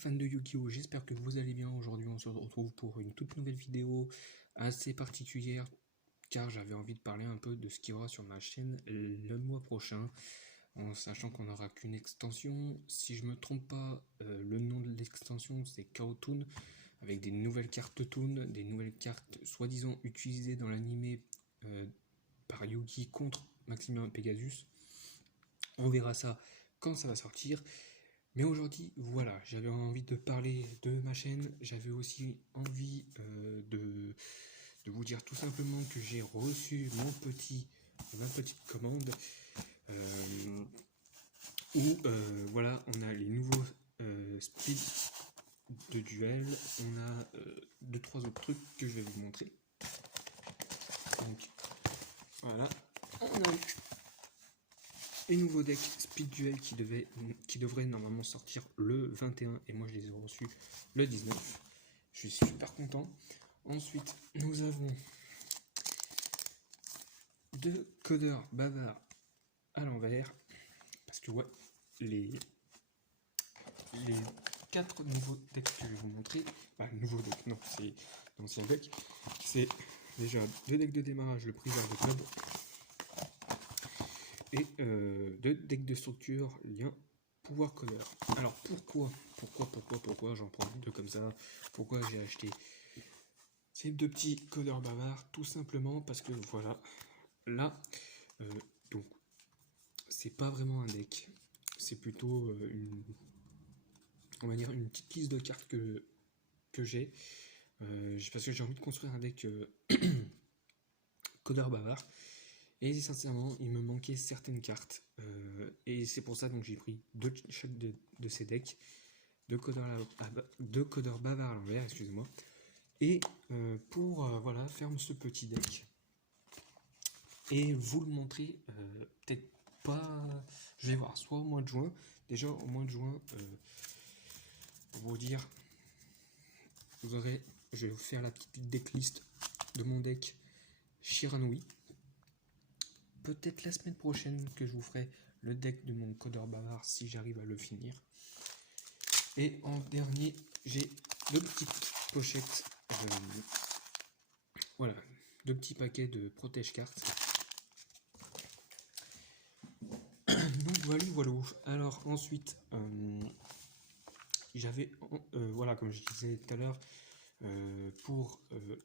fans de Yu-Gi-Oh! J'espère que vous allez bien. Aujourd'hui, on se retrouve pour une toute nouvelle vidéo assez particulière car j'avais envie de parler un peu de ce qu'il y aura sur ma chaîne le mois prochain, en sachant qu'on n'aura qu'une extension. Si je me trompe pas, le nom de l'extension c'est Chaotoon, avec des nouvelles cartes Toon, des nouvelles cartes soi-disant utilisées dans l'animé par Yugi contre Maximum Pegasus. On verra ça quand ça va sortir. Mais aujourd'hui, voilà, j'avais envie de parler de ma chaîne. J'avais aussi envie de vous dire tout simplement que j'ai reçu ma petite commande où voilà, on a les nouveaux speed de duel. On a 2-3 autres trucs que je vais vous montrer. Donc voilà, on a les nouveaux decks Speed Duel qui devraient normalement sortir le 21 et moi je les ai reçus le 19. Je suis super content. Ensuite, nous avons 2 codeurs bavards à l'envers. Parce que ouais, les 4 nouveaux decks que je vais vous montrer, nouveaux decks, non, c'est l'ancien deck. C'est déjà 2 decks de démarrage, le priseur de club. Et 2 decks de structure, lien, pouvoir codeur. Alors pourquoi j'en prends 2 comme ça? Pourquoi j'ai acheté ces 2 petits codeurs bavards? Tout simplement parce que voilà, là, donc c'est pas vraiment un deck, c'est plutôt on va dire une petite liste de cartes que j'ai, parce que j'ai envie de construire un deck codeur bavard. Et sincèrement, il me manquait certaines cartes. Et c'est pour ça que j'ai pris chaque de ces decks, 2 codeurs bavards à l'envers, excusez-moi. Et pour voilà, faire ce petit deck. Et vous le montrer, peut-être pas. Je vais voir, soit au mois de juin. Déjà, au mois de juin, pour vous dire, je vais vous faire la petite decklist de mon deck Shiranui. Peut-être la semaine prochaine que je vous ferai le deck de mon codeur bavard si j'arrive à le finir. Et en dernier, j'ai 2 petites pochettes. Voilà, 2 petits paquets de protège cartes. Donc voilà. Alors ensuite, j'avais, voilà, comme je disais tout à l'heure, pour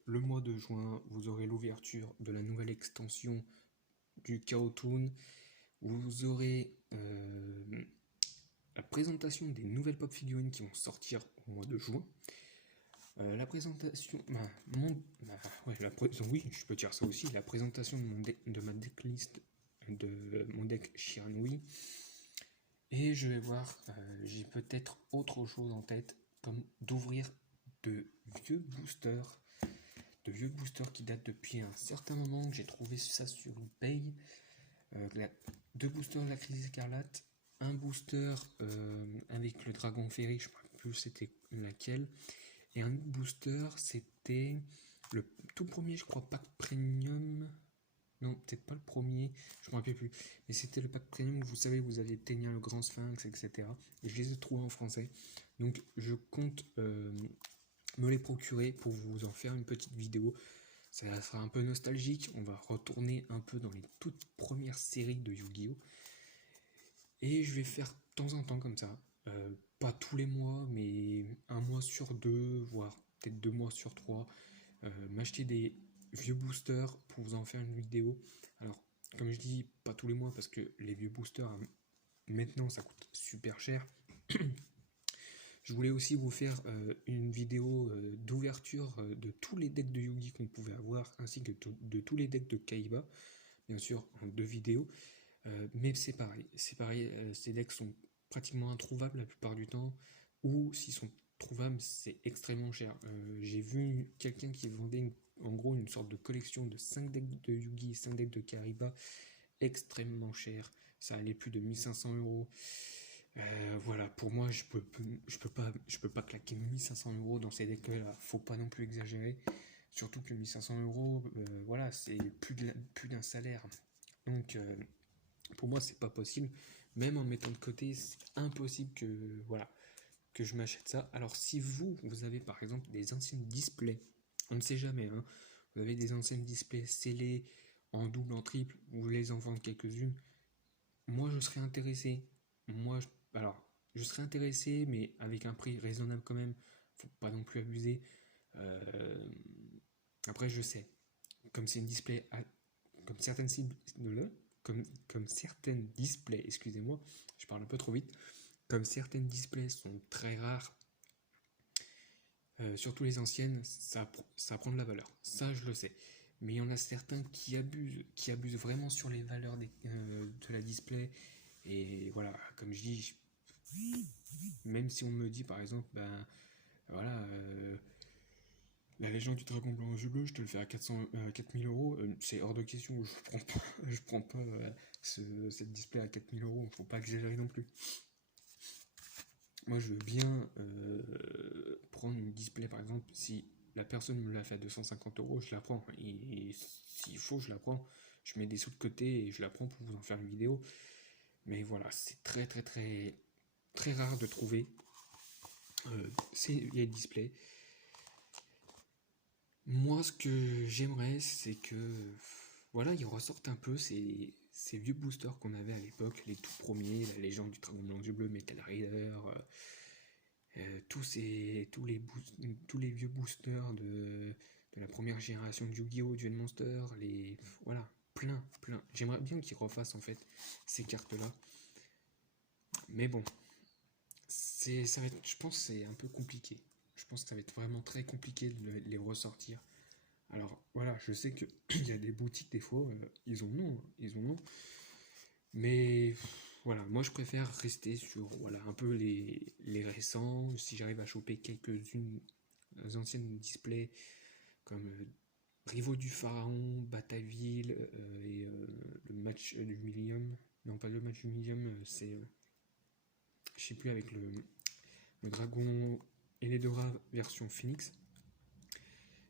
le mois de juin, vous aurez l'ouverture de la nouvelle extension du Chaotoon. Vous aurez la présentation des nouvelles pop figurines qui vont sortir au mois de juin. La présentation, oui, je peux dire ça aussi, la présentation de ma decklist de mon deck Shiranui. Et je vais voir, j'ai peut-être autre chose en tête, comme d'ouvrir de vieux boosters qui datent depuis un certain moment. J'ai trouvé ça sur eBay. 2 boosters de la crise écarlate, un booster avec le dragon ferry, je ne me rappelle plus c'était laquelle, et un autre booster c'était le tout premier, je crois, pack premium. Non, peut-être pas le premier, je me rappelle plus, mais c'était le pack premium où vous savez, vous avez Ténia le grand sphinx, etc. Et je les ai trouvés en français, donc je compte me les procurer pour vous en faire une petite vidéo. Ça sera un peu nostalgique, on va retourner un peu dans les toutes premières séries de Yu-Gi-Oh! Et je vais faire de temps en temps comme ça, pas tous les mois, mais un mois sur 2, voire peut-être 2 mois sur 3, m'acheter des vieux boosters pour vous en faire une vidéo. Alors, comme je dis, pas tous les mois, parce que les vieux boosters, maintenant, ça coûte super cher. Je voulais aussi vous faire une vidéo d'ouverture de tous les decks de Yugi qu'on pouvait avoir, ainsi que de tous les decks de Kaiba, bien sûr en 2 vidéos. Mais c'est pareil, ces decks sont pratiquement introuvables la plupart du temps, ou s'ils sont trouvables, c'est extrêmement cher. J'ai vu quelqu'un qui vendait en gros une sorte de collection de 5 decks de Yugi et 5 decks de Kaiba, extrêmement cher. Ça allait plus de 1500 €. Voilà, pour moi, je peux pas claquer 1500 € dans ces decks-là. Faut pas non plus exagérer. Surtout que 1500 €, voilà, c'est plus d'un salaire. Donc, pour moi, c'est pas possible. Même en mettant de côté, c'est impossible que, voilà. que je m'achète ça. Alors si vous avez par exemple des anciennes displays, on ne sait jamais, hein, vous avez des anciennes displays scellés en double, en triple, vous voulez en vendre quelques-unes, moi je serais intéressé. Moi, alors, je serais intéressé, mais avec un prix raisonnable quand même, faut pas non plus abuser. Euh, Après, je sais, comme c'est une display, comme certaines cibles, comme certaines displays, excusez-moi, je parle un peu trop vite, comme certaines displays sont très rares, surtout les anciennes, ça prend de la valeur. Ça, je le sais. Mais il y en a certains qui abusent vraiment sur les valeurs de la display. Et voilà, comme je dis, même si on me dit par exemple, ben voilà, la légende du dragon blanc aux yeux bleus, je te le fais à 4000 euros, c'est hors de question, je prends pas cette display à 4000 euros, faut pas exagérer non plus. Moi, je veux bien prendre une display, par exemple, si la personne me l'a fait à 250 euros, je la prends. Et s'il faut, je la prends. Je mets des sous de côté et je la prends pour vous en faire une vidéo. Mais voilà, c'est très très très très rare de trouver les displays. Moi, ce que j'aimerais, c'est que voilà, ils ressortent un peu ces vieux boosters qu'on avait à l'époque, les tout premiers, la légende du dragon blanc du bleu, Metal Rider, tous les vieux boosters de la première génération de Yu-Gi-Oh!, Duel Monster, voilà, plein. J'aimerais bien qu'ils refassent en fait ces cartes-là. Mais bon, ça va être, je pense que c'est un peu compliqué. Je pense que ça va être vraiment très compliqué de les ressortir. Alors voilà, je sais qu'il y a des boutiques des fois, ils ont non. Mais voilà, moi je préfère rester sur voilà, un peu les récents. Si j'arrive à choper quelques-unes anciennes displays comme Rivaux du Pharaon, Bataville et le match du Millennium. Non, pas le match du Millennium, c'est je sais plus avec le dragon et les Dora version Phoenix.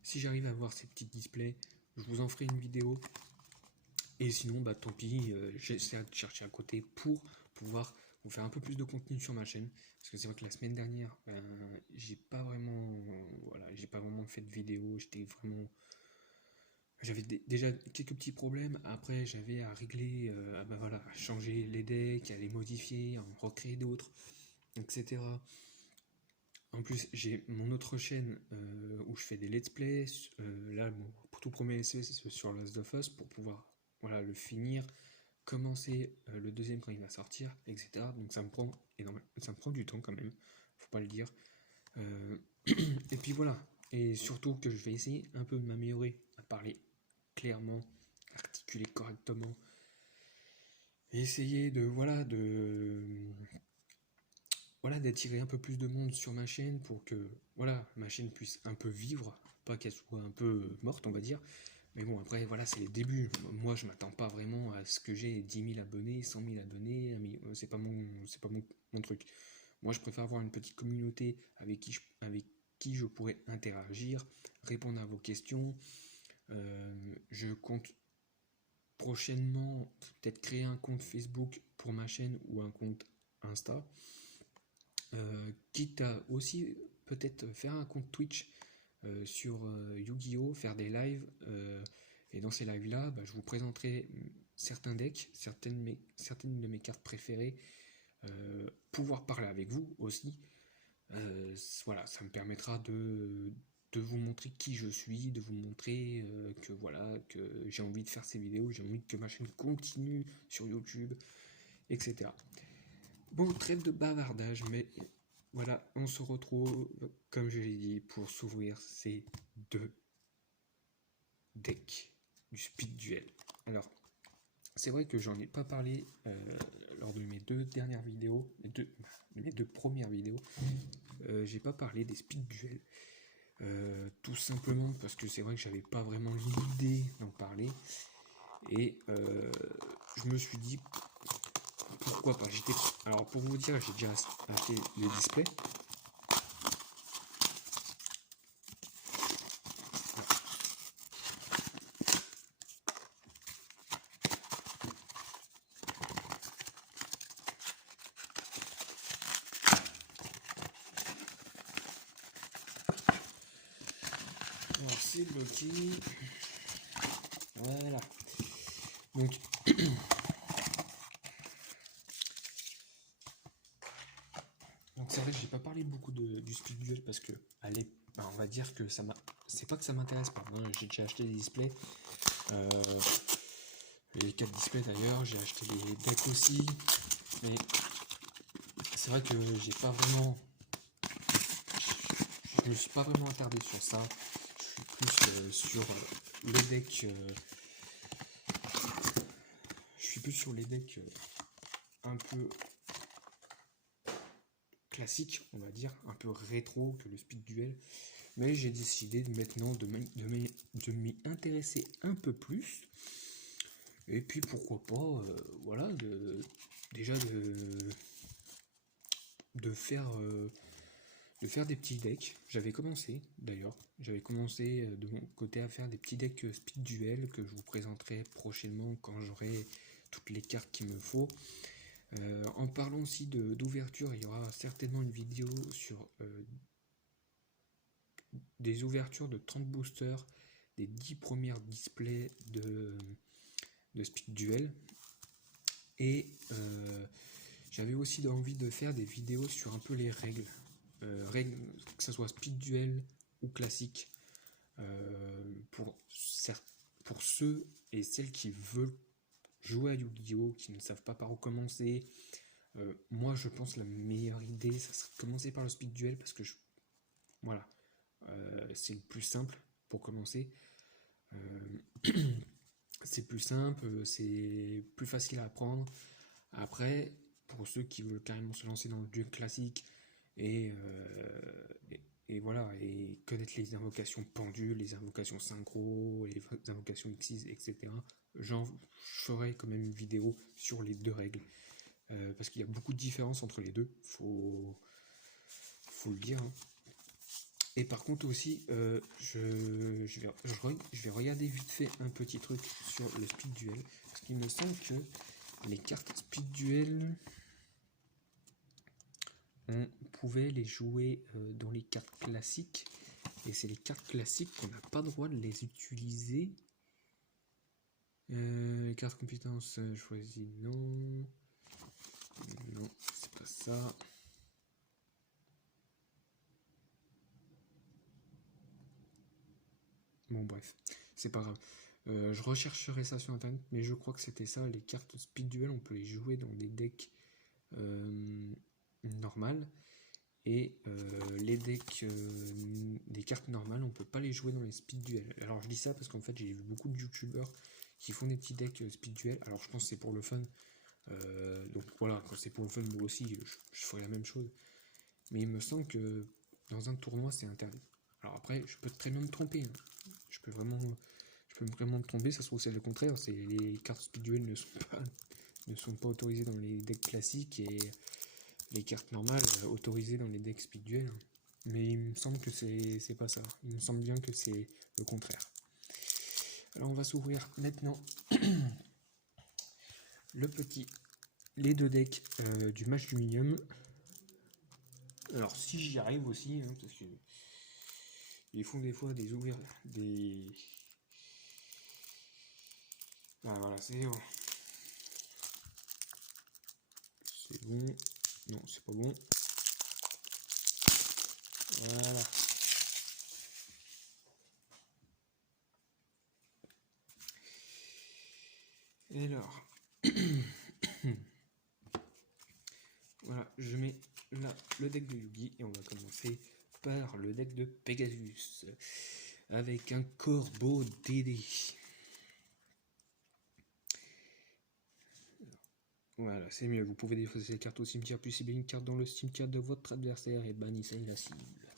Si j'arrive à avoir ces petits displays, je vous en ferai une vidéo. Et sinon, bah tant pis, j'essaie de chercher à côté pour pouvoir vous faire un peu plus de contenu sur ma chaîne. Parce que c'est vrai que la semaine dernière, j'ai pas vraiment fait de vidéo. J'avais déjà quelques petits problèmes. Après, j'avais à régler, à changer les decks, à les modifier, à en recréer d'autres, etc. En plus, j'ai mon autre chaîne où je fais des let's play. Là, mon tout premier essai, c'est sur Last of Us pour pouvoir voilà, le finir, commencer le deuxième quand il va sortir, etc. Donc ça me prend du temps quand même, faut pas le dire. Et puis voilà. Et surtout que je vais essayer un peu de m'améliorer à parler clairement, articuler correctement, et essayer d'attirer un peu plus de monde sur ma chaîne pour que voilà, ma chaîne puisse un peu vivre, pas qu'elle soit un peu morte, on va dire. Mais bon, après, voilà, c'est les débuts. Moi, je m'attends pas vraiment à ce que j'ai 10 000 abonnés, 100 000 abonnés. C'est pas mon truc. Moi, je préfère avoir une petite communauté avec qui je pourrais interagir, répondre à vos questions. Je compte prochainement peut-être créer un compte Facebook pour ma chaîne ou un compte Insta. Quitte à aussi peut-être faire un compte Twitch sur Yu-Gi-Oh, faire des lives et dans ces lives là je vous présenterai certains decks, certaines de mes cartes préférées, pouvoir parler avec vous aussi. Voilà, ça me permettra de vous montrer qui je suis, de vous montrer que j'ai envie de faire ces vidéos, j'ai envie que ma chaîne continue sur YouTube, etc. Bon, trêve de bavardage, mais voilà, on se retrouve, comme je l'ai dit, pour s'ouvrir ces deux decks du Speed Duel. Alors, c'est vrai que j'en ai pas parlé lors de mes deux dernières vidéos, mes deux premières vidéos. J'ai pas parlé des Speed Duel. Tout simplement parce que c'est vrai que j'avais pas vraiment l'idée d'en parler. Et je me suis dit pourquoi pas. Alors pour vous dire, j'ai déjà acheté le display. c'est bloqué. Voilà. Donc, c'est vrai que j'ai pas parlé beaucoup du Speed Duel parce que, allez, on va dire que c'est pas que ça m'intéresse pas. Hein. J'ai déjà acheté des displays. Les 4 displays d'ailleurs, j'ai acheté les decks aussi. Mais c'est vrai que j'ai pas vraiment. Je me suis pas vraiment attardé sur ça. Je suis plus sur les decks. Je suis plus sur les decks un peu classiques, on va dire, un peu rétro que le Speed Duel. Mais j'ai décidé maintenant de m'y intéresser un peu plus. Et puis pourquoi pas, voilà, déjà de faire des petits decks. J'avais commencé d'ailleurs, de mon côté à faire des petits decks Speed Duel que je vous présenterai prochainement quand j'aurai toutes les cartes qu'il me faut. En parlant aussi d'ouverture, il y aura certainement une vidéo sur des ouvertures de 30 boosters, des 10 premières displays de Speed Duel. Et j'avais aussi envie de faire des vidéos sur un peu les règles, que ce soit Speed Duel ou classique, pour ceux et celles qui veulent jouer à Yu-Gi-Oh!, qui ne savent pas par où commencer. Moi je pense la meilleure idée ça serait de commencer par le Speed Duel parce que voilà, c'est le plus simple pour commencer. C'est plus simple, c'est plus facile à apprendre. Après, pour ceux qui veulent carrément se lancer dans le duel classique et voilà, et connaître les invocations pendules, les invocations synchro, les invocations X6, etc., j'en ferai quand même une vidéo sur les deux règles. Parce qu'il y a beaucoup de différences entre les deux, faut le dire. Hein. Et par contre aussi, je vais regarder vite fait un petit truc sur le Speed Duel, parce qu'il me semble que les cartes Speed Duel, on pouvait les jouer dans les cartes classiques, et c'est les cartes classiques qu'on n'a pas le droit de les utiliser. Les cartes compétences choisies, non, c'est pas ça. Bon bref, c'est pas grave. Je rechercherai ça sur internet, mais je crois que c'était ça. Les cartes Speed Duel, on peut les jouer dans des decks normales. Et les decks des cartes normales, on peut pas les jouer dans les Speed Duel. Alors je dis ça parce qu'en fait j'ai vu beaucoup de youtubeurs qui font des petits decks Speed Duel. Alors je pense que c'est pour le fun. Donc voilà, quand c'est pour le fun, moi aussi je ferai la même chose. Mais il me semble que dans un tournoi c'est interdit. Alors après, je peux très bien me tromper. Hein. Je peux vraiment me tromper, ça se trouve c'est le contraire. Les cartes Speed Duel ne sont pas autorisées dans les decks classiques et les cartes normales autorisées dans les decks Speed Duel. Mais il me semble que c'est pas ça. Il me semble bien que c'est le contraire. Alors on va s'ouvrir maintenant les deux decks du match du Millennium. Alors si j'y arrive aussi, hein, parce que ils font des fois des ouvertures, Ah voilà, c'est bon. C'est bon. Non, c'est pas bon. Voilà. Et alors, voilà, je mets là le deck de Yugi et on va commencer par le deck de Pegasus avec un corbeau DD. Voilà, c'est mieux. Vous pouvez défausser ces cartes au cimetière, puis cibler une carte dans le cimetière de votre adversaire et bannissez la cible.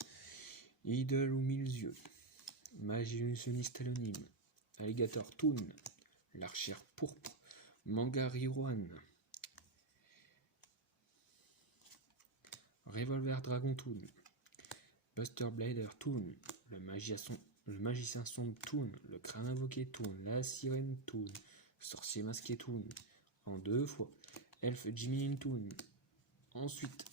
Idle ou mille yeux. Magie illusionniste anonyme. Alligator Toon. L'archère pourpre. Manga Riruan. Revolver Dragon Toon. Buster Blader Toon. Le magicien sombre Toon. Le crâne invoqué Toon. La sirène Toon. Sorcier masqué Toon. En 2 fois. Elfe Jimmy Toon. Ensuite,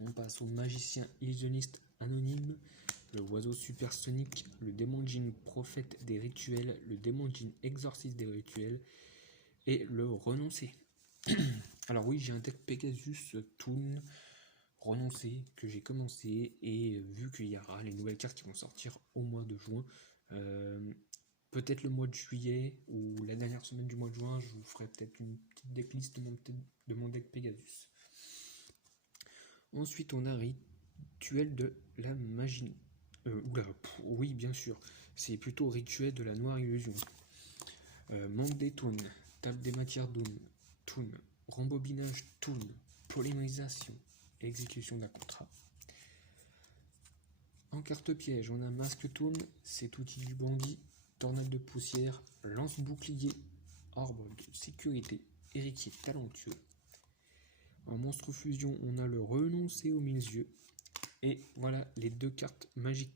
on passe au magicien illusionniste anonyme. le oiseau supersonique, le démon djinn prophète des rituels, le démon djinn exorciste des rituels et le renoncé. Alors oui, j'ai un deck Pegasus Toon renoncé que j'ai commencé et vu qu'il y aura les nouvelles cartes qui vont sortir au mois de juin, peut-être le mois de juillet ou la dernière semaine du mois de juin, je vous ferai peut-être une petite decklist de mon deck Pegasus. Ensuite, on a Rituel de la magie. Oui, bien sûr, c'est plutôt Rituel de la noire illusion. Monde des Toon, table des matières Toon, rembobinage Toon, polymérisation, exécution d'un contrat. En carte piège, on a masque Toon, cet outil du bandit, tornade de poussière, lance bouclier, arbre de sécurité, héritier talentueux. En monstre fusion, on a le renoncé aux 1000 yeux. Et voilà les deux cartes magiques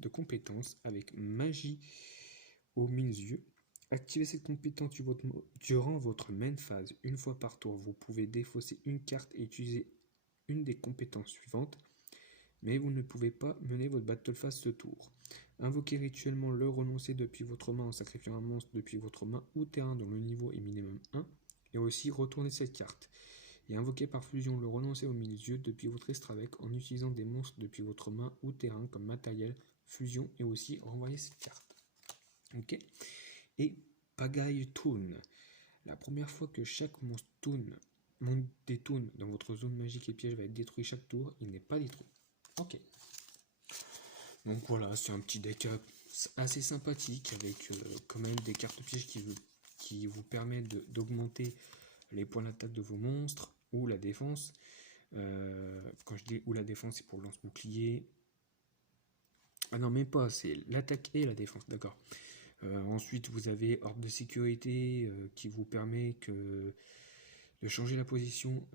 de compétences avec magie aux 1000 yeux. Activez cette compétence durant votre main phase. Une fois par tour, vous pouvez défausser une carte et utiliser une des compétences suivantes, mais vous ne pouvez pas mener votre battle phase ce tour. Invoquez rituellement le renoncer depuis votre main en sacrifiant un monstre depuis votre main ou terrain dont le niveau est minimum 1, et aussi retournez cette carte. Et invoquez par fusion le renoncer aux 1000 yeux depuis votre Estravec en utilisant des monstres depuis votre main ou terrain comme matériel, fusion, et aussi renvoyer cette carte. Ok. Et Pagaille Toon. La première fois que chaque monstre monde des Toon dans votre zone magique et piège va être détruit chaque tour, il n'est pas détruit. Ok. Donc voilà, c'est un petit deck assez sympathique avec quand même des cartes pièges qui vous permettent d'augmenter les points d'attaque de vos monstres ou la défense. Quand je dis ou la défense, c'est pour le lance-bouclier. Ah non, même pas, c'est l'attaque et la défense, d'accord. Ensuite, vous avez Orbe de sécurité qui vous permet de changer la position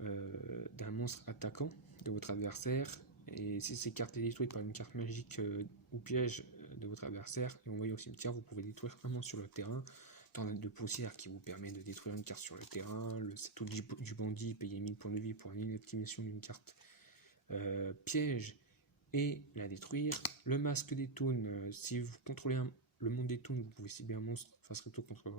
d'un monstre attaquant de votre adversaire. Et si cette carte est détruite par une carte magique ou piège de votre adversaire et envoyée au cimetière, vous pouvez détruire un monstre sur le terrain. Tornade de poussière qui vous permet de détruire une carte sur le terrain. Le saut du bandit, payer 1000 points de vie pour une optimisation d'une carte piège et la détruire. Le masque des Toons, si vous contrôlez le monde des Toons, vous pouvez cibler un monstre face recto contre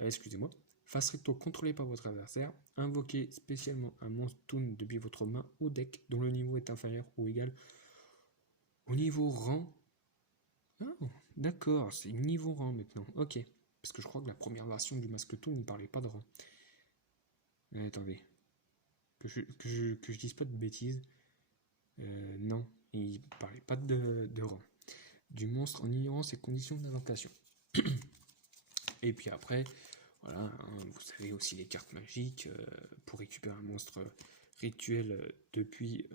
excusez-moi. Face recto contrôlé par votre adversaire, invoquez spécialement un monstre Toon depuis votre main ou deck dont le niveau est inférieur ou égal au niveau rang. Oh, d'accord, c'est niveau rang maintenant. Ok. Parce que je crois que la première version du masque Toon ne parlait pas de rang. Attendez. Que je dise pas de bêtises. Non, il parlait pas de rang. Du monstre en ignorant ses conditions d'invocation. Et puis après, voilà, hein, vous avez aussi les cartes magiques pour récupérer un monstre rituel depuis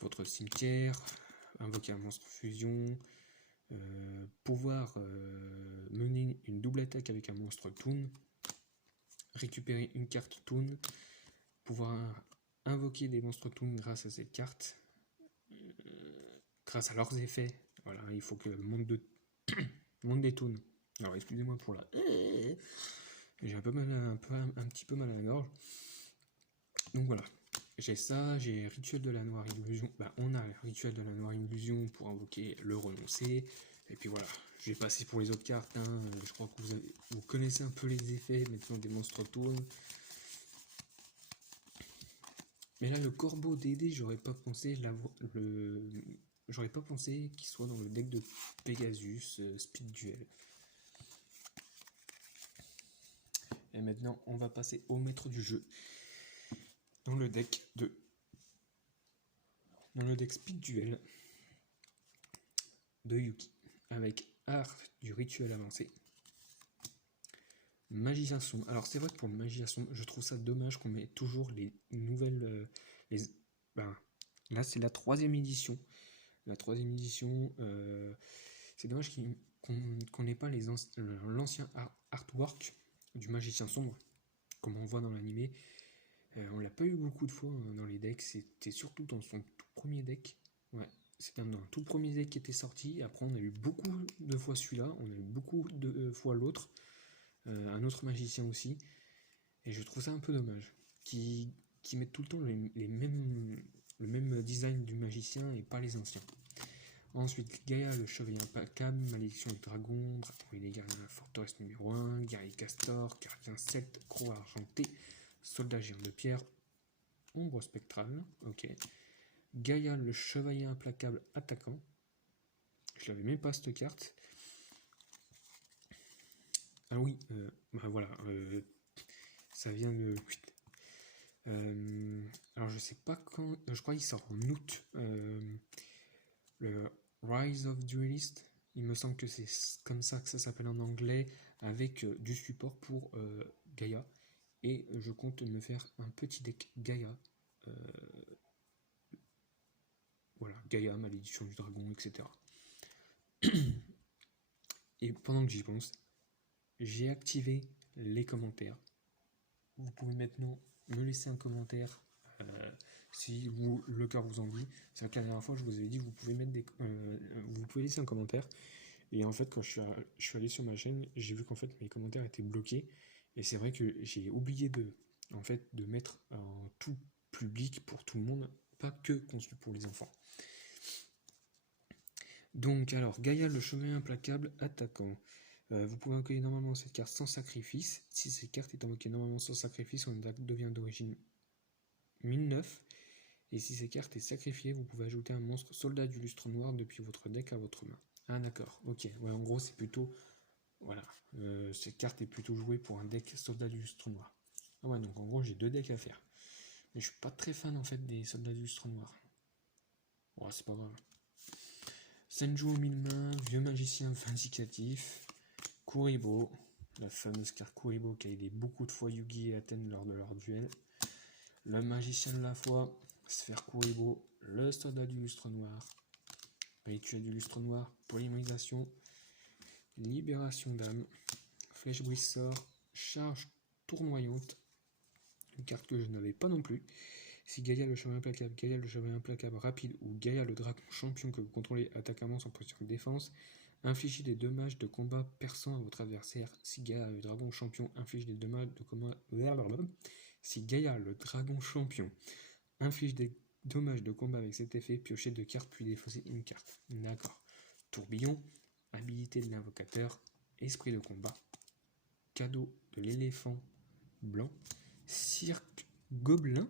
votre cimetière, invoquer un monstre fusion, pouvoir mener une double attaque avec un monstre Toon, récupérer une carte Toon, pouvoir invoquer des monstres Toon grâce à cette carte, grâce à leurs effets. Voilà, il faut que le monde des Toon. Alors excusez-moi pour la... J'ai un petit peu mal à la gorge. Donc voilà. J'ai ça, j'ai Rituel de la Noire Illusion. On a Rituel de la Noire Illusion pour invoquer le renoncer. Et puis voilà, je vais passer pour les autres cartes. Hein. Je crois que vous connaissez un peu les effets maintenant des monstres Toon. Mais là, le corbeau DD, j'aurais pas pensé qu'il soit dans le deck de Pegasus Speed Duel. Et maintenant, on va passer au maître du jeu. Dans le deck Speed Duel de Yuki, avec Art du rituel avancé, Magicien sombre. Alors c'est vrai que pour le Magicien sombre, je trouve ça dommage qu'on met toujours les nouvelles... là c'est la 3e édition. La 3e édition, c'est dommage qu'on n'ait pas l'ancien artwork du Magicien sombre, comme on voit dans l'animé. On l'a pas eu beaucoup de fois dans les decks, c'était surtout dans son tout premier deck. Ouais, c'était dans un tout premier deck qui était sorti. Après, on a eu beaucoup de fois celui-là, on a eu beaucoup de fois l'autre, un autre magicien aussi. Et je trouve ça un peu dommage, qui mettent tout le temps le même design du magicien et pas les anciens. Ensuite, Gaïa, le chevalier implacable, malédiction du dragon, dragon illégal dans la forteresse numéro 1, guerrier castor, gardien 7, croix argentée, soldat géant de pierre, ombre spectrale, ok. Gaïa, le chevalier implacable attaquant, je l'avais même pas cette carte. Ah oui, bah voilà, ça vient de... alors je sais pas quand, je crois qu'il sort en août, le Rise of Duelist, il me semble que c'est comme ça que ça s'appelle en anglais, avec du support pour Gaïa, et je compte me faire un petit deck Gaïa, voilà, Gaïa, malédiction du dragon, etc. Et pendant que j'y pense, j'ai activé les commentaires. Vous pouvez maintenant me laisser un commentaire si le cœur vous en dit. C'est vrai que la dernière fois, je vous avais dit que vous pouvez vous pouvez laisser un commentaire. Et en fait, quand je suis allé sur ma chaîne, j'ai vu qu'en fait mes commentaires étaient bloqués. Et c'est vrai que j'ai oublié de mettre en tout public pour tout le monde, pas que conçu pour les enfants. Donc alors, Gaïa, le chevalier implacable attaquant. Vous pouvez invoquer normalement cette carte sans sacrifice. Si cette carte est invoquée normalement sans sacrifice, son attaque devient d'origine 1009. Et si cette carte est sacrifiée, vous pouvez ajouter un monstre soldat du lustre noir depuis votre deck à votre main. Ah d'accord, ok. Ouais, en gros, c'est plutôt... Voilà. Cette carte est plutôt jouée pour un deck soldat du lustre noir. Ah ouais, donc en gros, j'ai 2 decks à faire. Mais je suis pas très fan en fait des soldats du lustre noir. Ouais, c'est pas grave. Senju aux 1000 mains, vieux magicien vindicatif. Kuribo, la fameuse carte Kuribo qui a aidé beaucoup de fois Yugi et Athènes lors de leur duel. Le magicien de la foi, Sphère Kuribo, le soldat du lustre noir, rituel du lustre noir, polymérisation, libération d'âme, flèche brise-sort, charge tournoyante, une carte que je n'avais pas non plus. Si Gaïa le chevalier implacable, Gaïa le chevalier implacable rapide ou Gaïa le dragon champion que vous contrôlez attaque un monstre en position de défense, infligez des dommages de combat perçants à votre adversaire. Si Gaïa le dragon champion inflige des dommages de combat... Si Gaïa le dragon champion inflige des dommages de combat avec cet effet, piochez 2 cartes puis défaussez une carte. D'accord. Tourbillon, habilité de l'invocateur, esprit de combat, cadeau de l'éléphant blanc, cirque gobelin.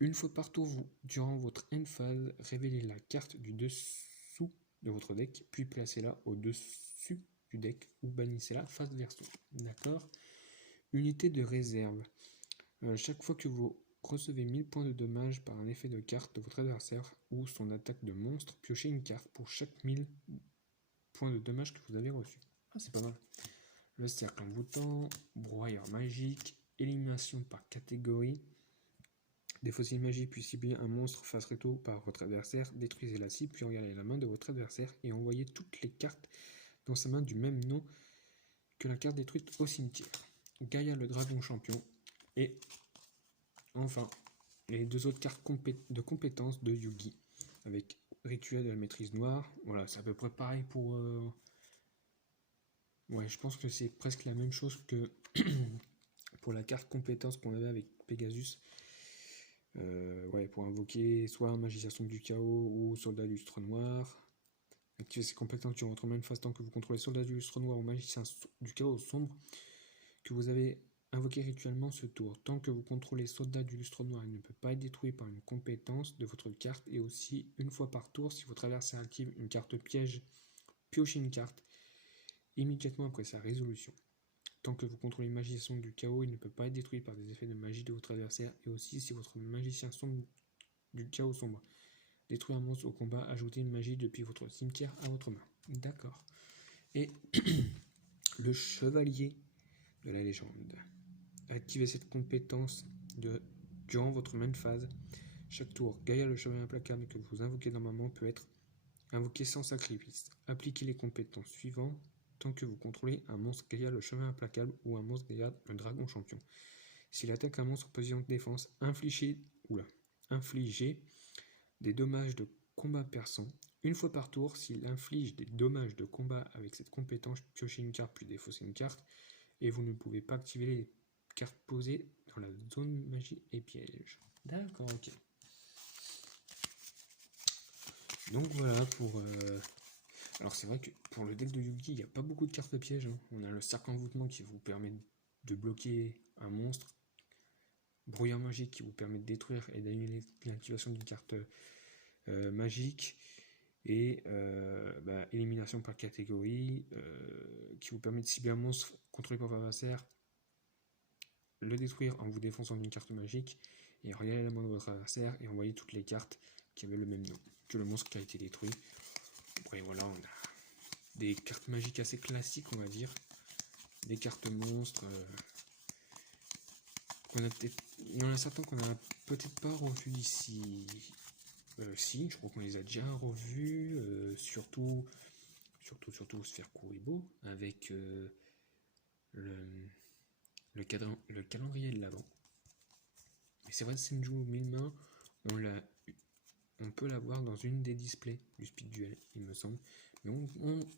Une fois par tour, durant votre end phase, révélez la carte du dessous de votre deck, puis placez-la au-dessus du deck ou bannissez-la face verso. D'accord. Unité de réserve. Chaque fois que vous recevez 1000 points de dommage par un effet de carte de votre adversaire ou son attaque de monstre, piochez une carte pour chaque 1000 points de dommage que vous avez reçu. Ah, c'est pas mal. Le cercle envoûtant, broyeur magique, élimination par catégorie. Défaussez une magie puis ciblez un monstre face recto par votre adversaire, détruisez la cible puis regardez la main de votre adversaire et envoyez toutes les cartes dans sa main du même nom que la carte détruite au cimetière. Gaïa le dragon champion et enfin les 2 autres cartes de compétences de Yugi avec rituel de la maîtrise noire. Voilà, c'est à peu près pareil pour... Ouais, je pense que c'est presque la même chose que pour la carte compétence qu'on avait avec Pegasus. Ouais, pour invoquer soit un magicien sombre du chaos ou soldat du lustre noir. Activez ces compétences durant votre main phase tant que vous contrôlez soldat du lustre noir ou magicien du chaos sombre que vous avez invoqué rituellement ce tour. Tant que vous contrôlez soldat du lustre noir, il ne peut pas être détruit par une compétence de votre carte et aussi une fois par tour, si votre adversaire active une carte piège, piochez une carte immédiatement après sa résolution. Tant que vous contrôlez le magicien du chaos, il ne peut pas être détruit par des effets de magie de votre adversaire. Et aussi, si votre magicien sombre du chaos sombre détruit un monstre au combat, ajoutez une magie depuis votre cimetière à votre main. D'accord. Et le chevalier de la légende. Activez cette compétence durant votre main phase. Chaque tour, Gaïa le chevalier implacable que vous invoquez normalement peut être invoqué sans sacrifice. Appliquez les compétences suivantes tant que vous contrôlez un monstre Gaïa le chevalier implacable ou un monstre Gaïa le dragon champion. S'il attaque un monstre en position de défense, infligez des dommages de combat perçants. Une fois par tour, s'il inflige des dommages de combat avec cette compétence, piochez une carte puis défaussez une carte. Et vous ne pouvez pas activer les cartes posées dans la zone magie et piège. D'accord, ok. Donc voilà pour... Alors c'est vrai que pour le deck de Yugi, il n'y a pas beaucoup de cartes pièges, hein. On a le cercle envoûtement qui vous permet de bloquer un monstre. Brouillard magique qui vous permet de détruire et d'annuler l'activation d'une carte magique. Et élimination par catégorie qui vous permet de cibler un monstre contrôlé par votre adversaire, le détruire en vous défonçant d'une carte magique et regarder la main de votre adversaire et envoyer toutes les cartes qui avaient le même nom que le monstre qui a été détruit. Après voilà, on a des cartes magiques assez classiques, on va dire, des cartes monstres qu'on a peut-être, il y en a certains qu'on a peut-être pas revus ici. Si, je crois qu'on les a déjà revus, surtout Sphère Kuribo avec le calendrier de l'avant. Mais c'est vrai, Senju 1000 mains, on peut l'avoir dans une des displays du Speed Duel, il me semble. Mais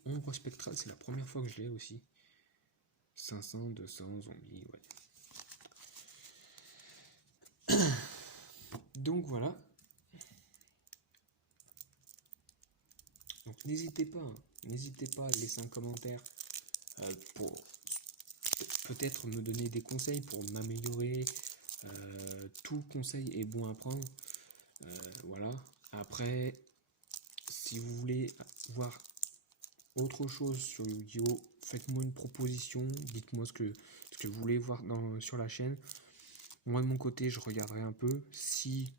on Spectral, c'est la première fois que je l'ai aussi. 500, 200, zombies, ouais. Donc voilà. Donc n'hésitez pas à laisser un commentaire pour peut-être me donner des conseils pour m'améliorer. Tout conseil est bon à prendre. Voilà. Après, si vous voulez voir autre chose sur Yu-Gi-Oh, faites-moi une proposition. Dites-moi ce que vous voulez voir sur la chaîne. Moi, de mon côté, je regarderai un peu. Si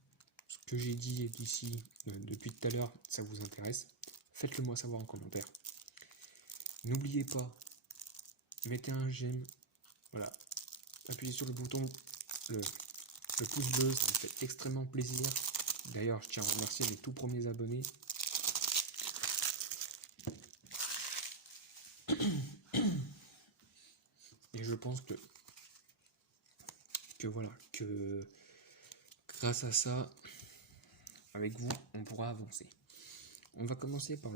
ce que j'ai dit d'ici depuis tout à l'heure, ça vous intéresse, faites-le moi savoir en commentaire. N'oubliez pas, mettez un j'aime. Voilà. Appuyez sur le bouton, le pouce bleu, ça me fait extrêmement plaisir. D'ailleurs, je tiens à remercier mes tout premiers abonnés. Et je pense que voilà, que grâce à ça, avec vous, on pourra avancer. On va commencer par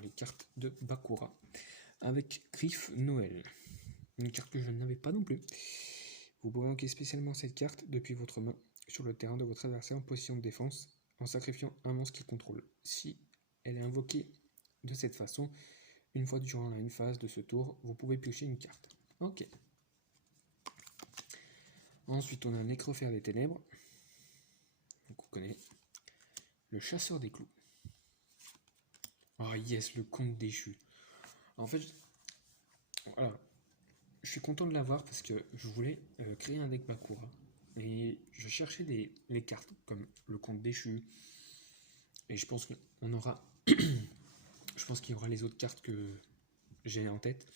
les cartes de Bakura avec Griff Noël. Une carte que je n'avais pas non plus. Vous pouvez enquêter spécialement cette carte depuis votre main sur le terrain de votre adversaire en position de défense en sacrifiant un monstre qu'il contrôle. Si elle est invoquée de cette façon, une fois durant une phase de ce tour, vous pouvez piocher une carte. Ok. Ensuite, on a un Nécrophère des Ténèbres. Donc on connaît. Le Chasseur des Clous. Oh yes, le Comte déchu. En fait, voilà, je suis content de l'avoir parce que je voulais créer un deck Bakura. Et je cherchais les cartes comme le Comte déchu. Et je pense qu'on aura. Je pense qu'il y aura les autres cartes que j'ai en tête.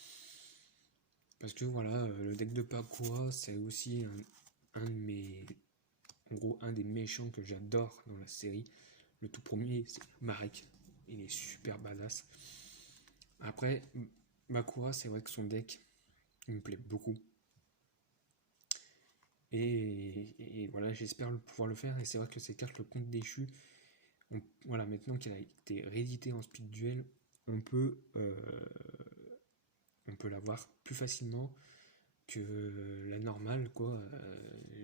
Parce que voilà, le deck de Bakura, c'est aussi un de mes. En gros, un des méchants que j'adore dans la série. Le tout premier, c'est Marek. Il est super badass. Après, Bakura, c'est vrai que son deck, il me plaît beaucoup. Et voilà, j'espère pouvoir le faire. Et c'est vrai que ces cartes, le Comte déchu, voilà, maintenant qu'elle a été rééditée en Speed Duel, on peut l'avoir plus facilement que la normale, quoi.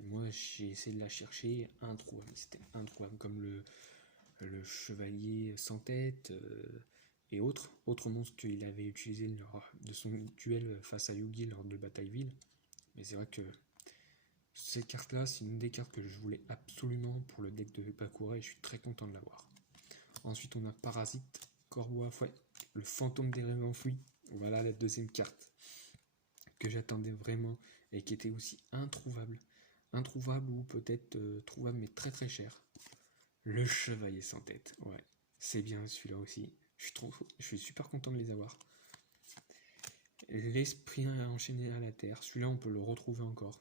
Moi, j'ai essayé de la chercher, introuvable. C'était introuvable, comme le chevalier sans tête et autres monstres qu'il avait utilisé lors de son duel face à Yugi lors de Batailleville. Mais c'est vrai que cette carte-là, c'est une des cartes que je voulais absolument pour le deck de Bakura et je suis très content de l'avoir. Ensuite, on a Parasite, Corbeau à fouet, le fantôme des rêves enfouis. Voilà la deuxième carte que j'attendais vraiment et qui était aussi introuvable. Introuvable ou peut-être trouvable mais très très cher. Le chevalier sans tête, ouais, c'est bien celui-là aussi. Je suis super content de les avoir. L'esprit enchaîné à la terre, celui-là on peut le retrouver encore.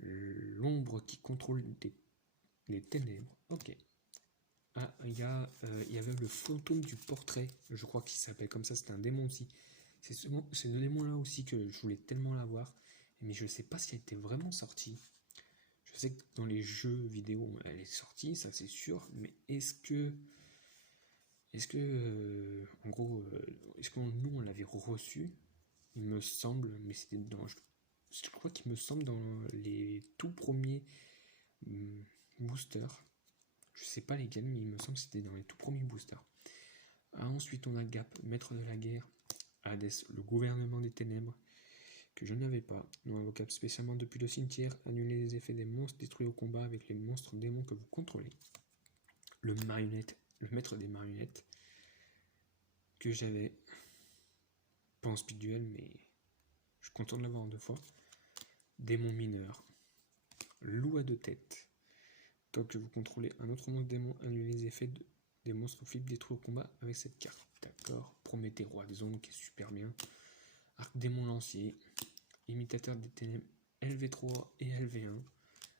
L'ombre qui contrôle les ténèbres, ok. Ah, il y avait le fantôme du portrait, je crois qu'il s'appelle comme ça, c'était un démon aussi. C'est ce démon-là aussi que je voulais tellement l'avoir, mais je sais pas si elle était vraiment sortie. Je sais que dans les jeux vidéo, elle est sortie, ça c'est sûr, mais est-ce que en gros, est-ce que nous on l'avait reçu? Il me semble, mais c'était je crois qu'il me semble dans les tout premiers boosters. Je sais pas lesquels, mais il me semble que c'était dans les tout premiers boosters. Ensuite, on a Gap, maître de la guerre. Hades, le gouvernement des ténèbres, que je n'avais pas. Non invocable spécialement depuis le cimetière. Annuler les effets des monstres détruits au combat avec les monstres démons que vous contrôlez. Le marionnette, le maître des marionnettes, que j'avais pas en speed duel, mais je suis content de l'avoir en 2 fois. Démon mineur. Loup à 2 têtes. Tant que vous contrôlez un autre monstre démon, annulez les effets des monstres flips détruits au combat avec cette carte. D'accord. Prométhée, roi des ombres, qui est super bien. Arc démon lancier. Imitateur des ténèbres LV3 et LV1.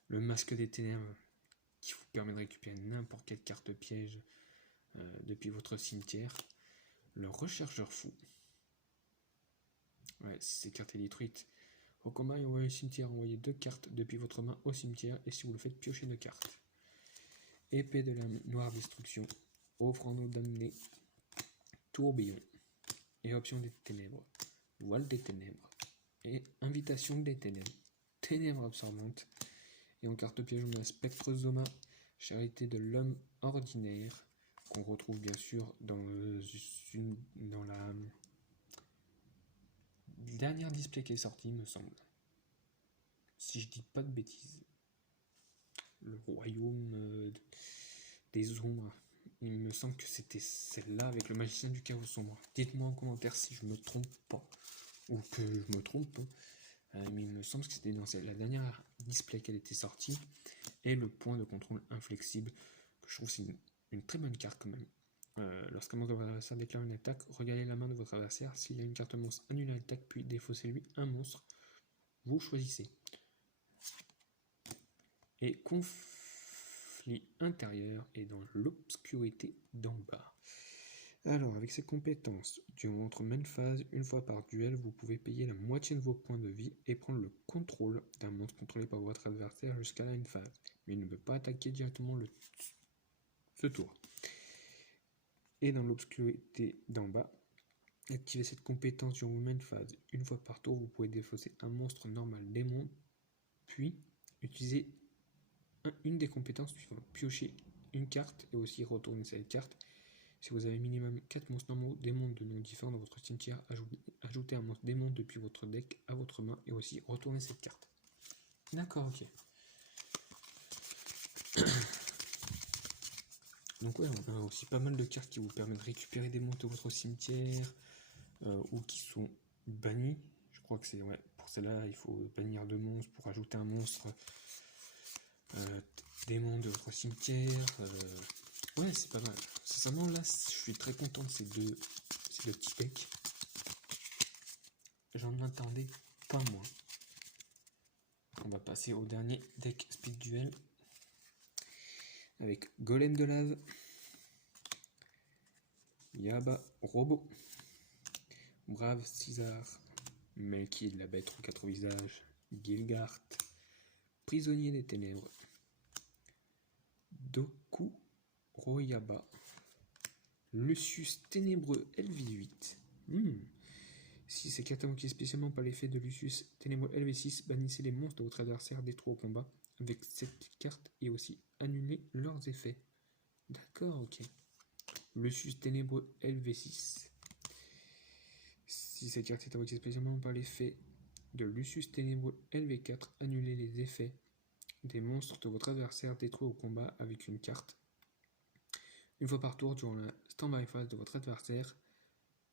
Le masque des ténèbres, qui vous permet de récupérer n'importe quelle carte piège depuis votre cimetière. Le rechercheur fou. Ouais, si cette carte est détruite au combat, et envoyez au cimetière, envoyez 2 cartes depuis votre main au cimetière, et si vous le faites, piochez 2 cartes. Épée de la noire destruction, offrande aux damnés, tourbillon, et option des ténèbres, voile des ténèbres, et invitation des ténèbres, ténèbres absorbantes, et en carte piège on a Spectrosoma, charité de l'homme ordinaire, qu'on retrouve bien sûr dans la dernière display qui est sortie, me semble. Si je dis pas de bêtises. Le royaume des ombres. Il me semble que c'était celle-là avec le magicien du chaos sombre. Dites-moi en commentaire si je me trompe pas. Ou que je me trompe. Mais il me semble que c'était dans la dernière display qu'elle était sortie. Et le point de contrôle inflexible. Que je trouve c'est une très bonne carte quand même. Lorsqu'un monstre de votre adversaire déclare une attaque, regardez la main de votre adversaire. S'il a une carte monstre, annulez l'attaque, puis défaussez-lui un monstre. Vous choisissez. Et conflit intérieur et dans l'obscurité d'en bas. Alors, avec ces compétences, durant votre main phase, une fois par duel, vous pouvez payer la moitié de vos points de vie et prendre le contrôle d'un monstre contrôlé par votre adversaire jusqu'à la end phase. Mais il ne peut pas attaquer directement ce tour. Et dans l'obscurité d'en bas, activez cette compétence durant votre main phase. Une fois par tour, vous pouvez défausser un monstre normal démon, puis utiliser une des compétences suivantes. Piocher une carte et aussi retourner cette carte. Si vous avez minimum 4 monstres normaux démons de noms différents dans votre cimetière, ajoutez un monstre démon depuis votre deck à votre main et aussi retournez cette carte. D'accord, ok. Donc ouais, on a aussi pas mal de cartes qui vous permettent de récupérer des monstres de votre cimetière ou qui sont bannis. Je crois que c'est... Ouais, pour celle-là, il faut bannir 2 monstres pour ajouter un monstre démon de votre cimetière. Ouais, c'est pas mal. Sincèrement, là, je suis très content de ces deux petits decks. J'en attendais pas moins. On va passer au dernier deck Speed Duel. Avec Golem de lave, Yaba, Robot, Brave César, Melkid, la bête aux 4 visages, Gilgard, Prisonnier des ténèbres, Doku, Royaba, Lucius Ténébreux LV8. Si ces cartes invoquées spécialement par l'effet de Lucius Ténébreux LV6, bannissez les monstres de votre adversaire détruits au combat avec cette carte et aussi annulez leurs effets. D'accord, ok. Lucius Ténébreux LV6. Si cette carte est invoquée spécialement par l'effet de Lucius Ténébreux LV4, annulez les effets des monstres de votre adversaire détruits au combat avec une carte. Une fois par tour durant la stand-by phase de votre adversaire,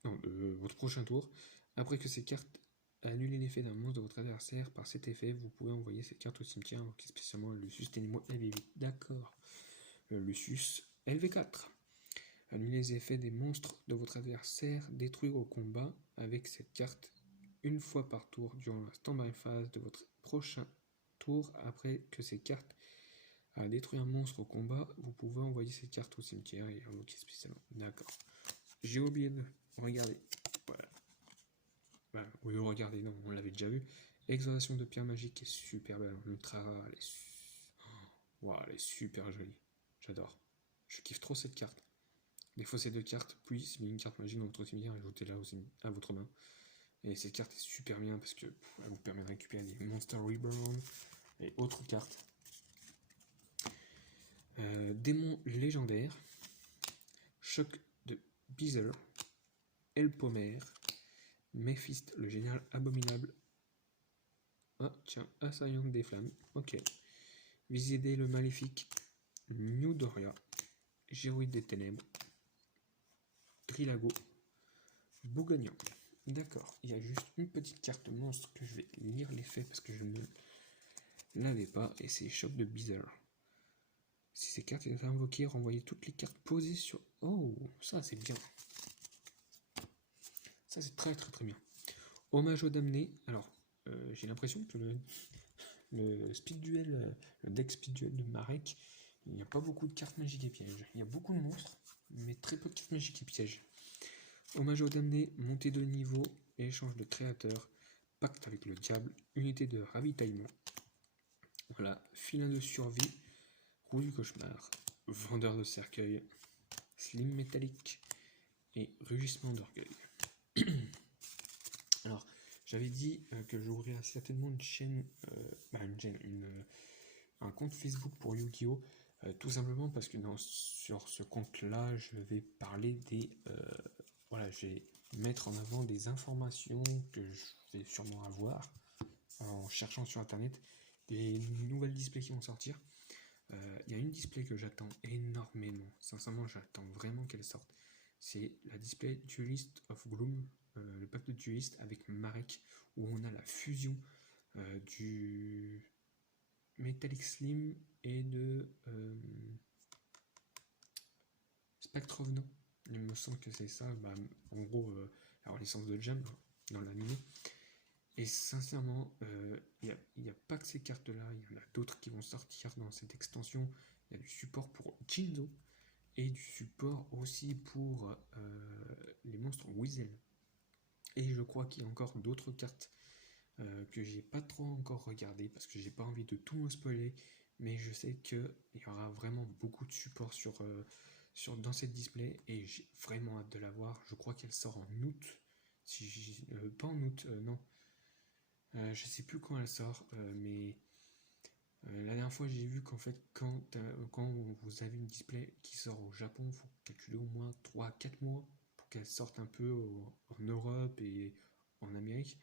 de votre prochain tour, après que ces cartes aient annulé l'effet d'un monstre de votre adversaire, par cet effet, vous pouvez envoyer cette carte au cimetière, invoquer spécialement le Lucius Ténébreux LV8. D'accord. Le Lucius LV4. Annulez les effets des monstres de votre adversaire détruits au combat avec cette carte une fois par tour durant la stand-by phase de votre prochain tour. Après que ces cartes a détruit un monstre au combat, vous pouvez envoyer cette carte au cimetière et invoquer spécialement. D'accord. J'ai oublié de regarder. Voilà. Oui, regardez, non, on l'avait déjà vu. Exaltation de pierre magique est super belle. Ultra rare. Elle est super jolie. J'adore. Je kiffe trop cette carte. Défaussez 2 cartes, puis si une carte magique dans votre cimetière, ajoutez-la à votre main. Et cette carte est super bien parce que elle vous permet de récupérer des Monster Reborn et autres cartes. Démon légendaire, Choc de Beezer, Elpomer, Méphiste le général abominable. Ah tiens, assaillant des flammes, ok. Visédé le maléfique, New Doria, Géroïde des ténèbres, Trilago, Bougagnant. D'accord, il y a juste une petite carte monstre que je vais lire l'effet parce que je ne l'avais pas, et c'est Choc de Beezer. Si ces cartes étaient invoquées, renvoyez toutes les cartes posées sur... Oh, ça c'est bien. Ça c'est très très très bien. Hommage au damné. Alors, j'ai l'impression que le speed duel, le deck speed duel de Marek, il n'y a pas beaucoup de cartes magiques et pièges. Il y a beaucoup de monstres, mais très peu de cartes magiques et pièges. Hommage au damné, montée de niveau, échange de créateurs, pacte avec le diable, unité de ravitaillement. Voilà, filin de survie, roue du cauchemar, vendeur de cercueil, slim métallique et rugissement d'orgueil. Alors, j'avais dit que j'ouvrirais certainement une chaîne, un compte Facebook pour Yu-Gi-Oh! Tout simplement parce que sur ce compte-là, je vais parler des... voilà, je vais mettre en avant des informations que je vais sûrement avoir en cherchant sur Internet, des nouvelles displays qui vont sortir. Il y a une display que j'attends énormément, sincèrement j'attends vraiment qu'elle sorte. C'est la display Duelist of Gloom, le pack de Duelist avec Marek, où on a la fusion du Metallic Slim et de Spectrovno. Il me semble que c'est ça, en gros, la renaissance de Jam dans l'anime. Et sincèrement, il n'y a pas que ces cartes-là, il y en a d'autres qui vont sortir dans cette extension. Il y a du support pour Jinzo et du support aussi pour les monstres Weasel. Et je crois qu'il y a encore d'autres cartes que j'ai pas trop encore regardé parce que j'ai pas envie de tout me spoiler, mais je sais qu'il y aura vraiment beaucoup de support dans cette display et j'ai vraiment hâte de la voir. Je crois qu'elle sort en août, pas en août, non. Je sais plus quand elle sort, mais la dernière fois j'ai vu qu'en fait quand vous avez une display qui sort au Japon, il faut calculer au moins 3-4 mois pour qu'elle sorte un peu en Europe et en Amérique.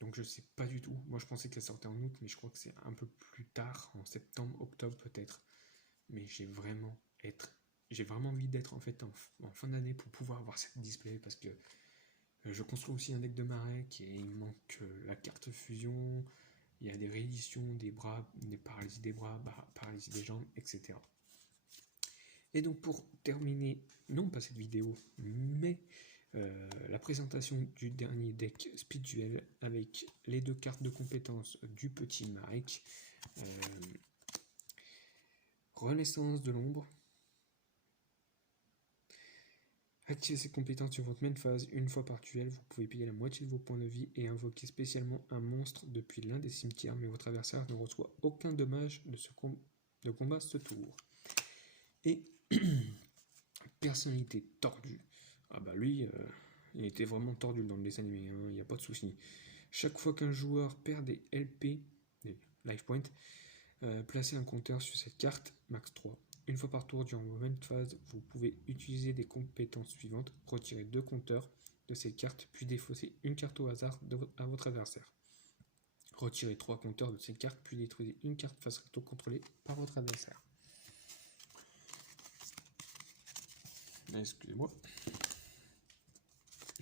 Donc je sais pas du tout. Moi je pensais qu'elle sortait en août, mais je crois que c'est un peu plus tard, en septembre, octobre peut-être. Mais j'ai vraiment envie d'être en fait en fin d'année pour pouvoir avoir cette display parce que je construis aussi un deck de Marek et il me manque la carte fusion. Il y a des rééditions des bras, des paralysies des bras, paralysie des jambes, etc. Et donc pour terminer, non pas cette vidéo, mais la présentation du dernier deck Speed Duel avec les deux cartes de compétences du petit Marek. Renaissance de l'ombre. Activez ces compétences sur votre main phase une fois par duel. Vous pouvez payer la moitié de vos points de vie et invoquer spécialement un monstre depuis l'un des cimetières, mais votre adversaire ne reçoit aucun dommage de combat ce tour. Et personnalité tordue. Ah bah lui, il était vraiment tordu dans le dessin animé, il n'y a pas de souci. Chaque fois qu'un joueur perd des LP, des life points, placez un compteur sur cette carte, max 3. Une fois par tour durant vos main phase, vous pouvez utiliser des compétences suivantes, retirer 2 compteurs de cette carte, puis défausser une carte au hasard à votre adversaire. Retirez 3 compteurs de cette carte, puis détruisez une carte face recto contrôlée par votre adversaire. Excusez-moi.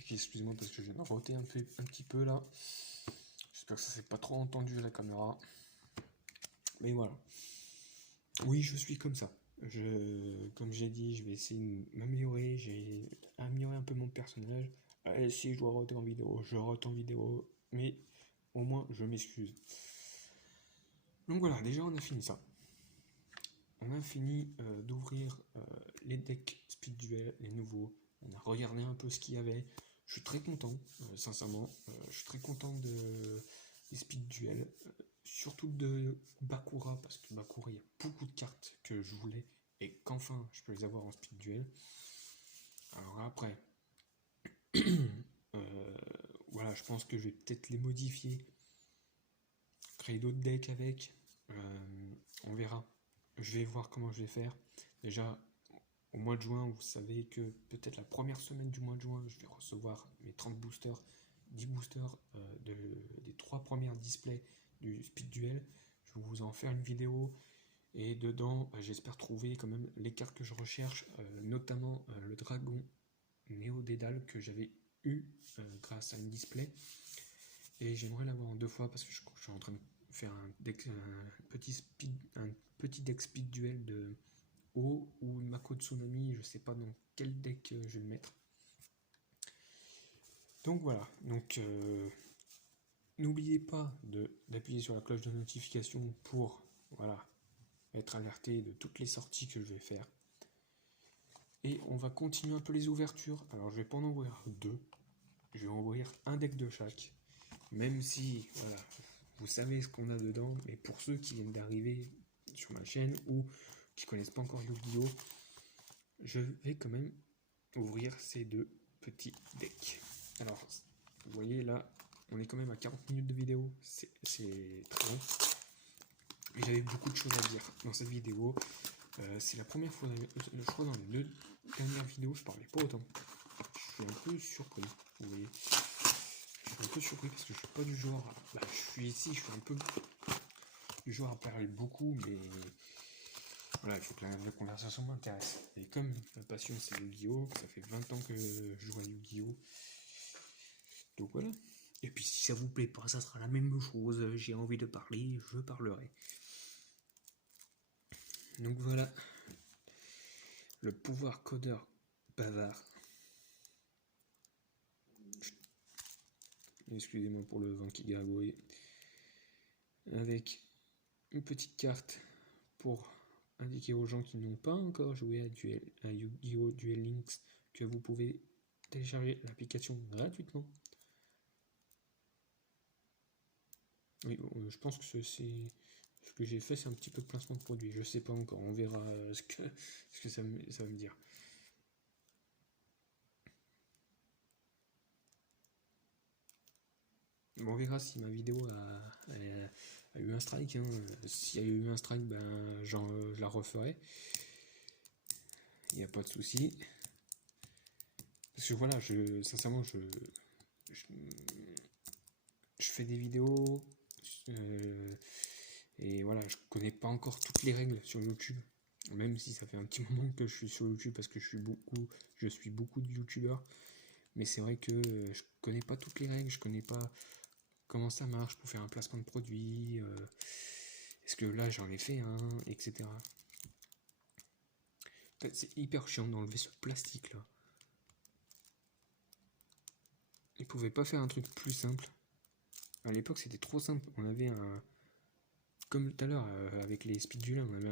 Excusez-moi parce que je viens de roter un petit peu là. J'espère que ça s'est pas trop entendu à la caméra. Mais voilà. Oui, je suis comme ça. Comme j'ai dit, je vais essayer de m'améliorer. J'ai amélioré un peu mon personnage. Si je dois roter en vidéo, je rote en vidéo. Mais au moins, je m'excuse. Donc voilà, déjà on a fini ça. On a fini d'ouvrir les decks Speed Duel, les nouveaux. On a regardé un peu ce qu'il y avait. Je suis très content, sincèrement. Je suis très content des Speed Duel. Surtout de Bakura, parce que Bakura, il y a beaucoup de cartes que je voulais et qu'enfin je peux les avoir en Speed Duel. Alors après, voilà, je pense que je vais peut-être les modifier, créer d'autres decks avec. On verra. je vais voir comment je vais faire. Déjà, au mois de juin, vous savez que peut-être la première semaine du mois de juin, je vais recevoir mes 30 boosters, 10 boosters des 3 premières displays du Speed Duel. Je vais vous en faire une vidéo. Et dedans, j'espère trouver quand même les cartes que je recherche, notamment le dragon Néo Dédale que j'avais eu grâce à une display. Et j'aimerais l'avoir en 2 fois parce que je suis en train de faire un petit deck speed duel de O ou Mako Tsunami. Je sais pas dans quel deck je vais le mettre. Donc voilà. Donc n'oubliez pas d'appuyer sur la cloche de notification pour être alerté de toutes les sorties que je vais faire. Et on va continuer un peu les ouvertures. Alors je vais pas en ouvrir 2. Je vais ouvrir un deck de chaque. Même si, vous savez ce qu'on a dedans, mais pour ceux qui viennent d'arriver sur ma chaîne ou qui connaissent pas encore Yu-Gi-Oh, je vais quand même ouvrir ces 2 petits decks. Alors, vous voyez là, on est quand même à 40 minutes de vidéo, c'est très long. Et j'avais beaucoup de choses à dire dans cette vidéo. C'est la première fois, je crois dans les 2 dernières vidéos, je parlais pas autant. Je suis un peu surpris, vous voyez. Je suis un peu surpris parce que je suis pas du genre. Je suis ici, je suis un peu du genre à parler beaucoup, mais voilà, il faut que la conversation m'intéresse. Et comme ma passion c'est Yu-Gi-Oh, ça fait 20 ans que je joue à Yu-Gi-Oh. Donc voilà. Et puis si ça vous plaît pas, ça sera la même chose. J'ai envie de parler, je parlerai. Donc voilà. Le pouvoir codeur bavard. Excusez-moi pour le vent qui gargouille. Avec une petite carte pour indiquer aux gens qui n'ont pas encore joué à Yu-Gi-Oh! Duel Links que vous pouvez télécharger l'application gratuitement. Oui, je pense que ce que j'ai fait, c'est un petit peu de placement de produit. Je sais pas encore, on verra ce que ça va me dire. Bon, on verra si ma vidéo a eu un strike. Hein. S'il y a eu un strike, ben, je la referai. Il n'y a pas de souci. Parce que voilà, sincèrement, je fais des vidéos et voilà, je connais pas encore toutes les règles sur YouTube. Même si ça fait un petit moment que je suis sur YouTube parce que je suis beaucoup de youtubeurs. Mais c'est vrai que je connais pas toutes les règles, je connais pas comment ça marche pour faire un placement de produit. Est-ce que là j'en ai fait un, etc. C'est hyper chiant d'enlever ce plastique là. Ils pouvaient pas faire un truc plus simple. À l'époque c'était trop simple. On avait comme tout à l'heure avec les speedulins, on avait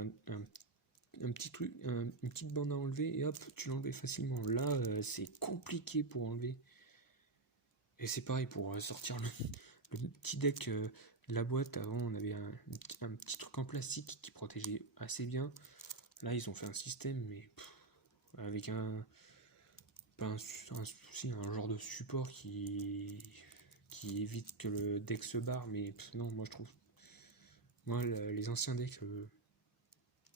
un petit truc, une petite bande à enlever et hop, tu l'enlevais facilement. Là, c'est compliqué pour enlever. Et c'est pareil pour sortir le petit deck de la boîte. Avant, on avait un petit truc en plastique qui protégeait assez bien. Là, ils ont fait un système, mais avec un genre de support qui évite que le deck se barre. Mais non, moi je trouve. Moi, les anciens decks.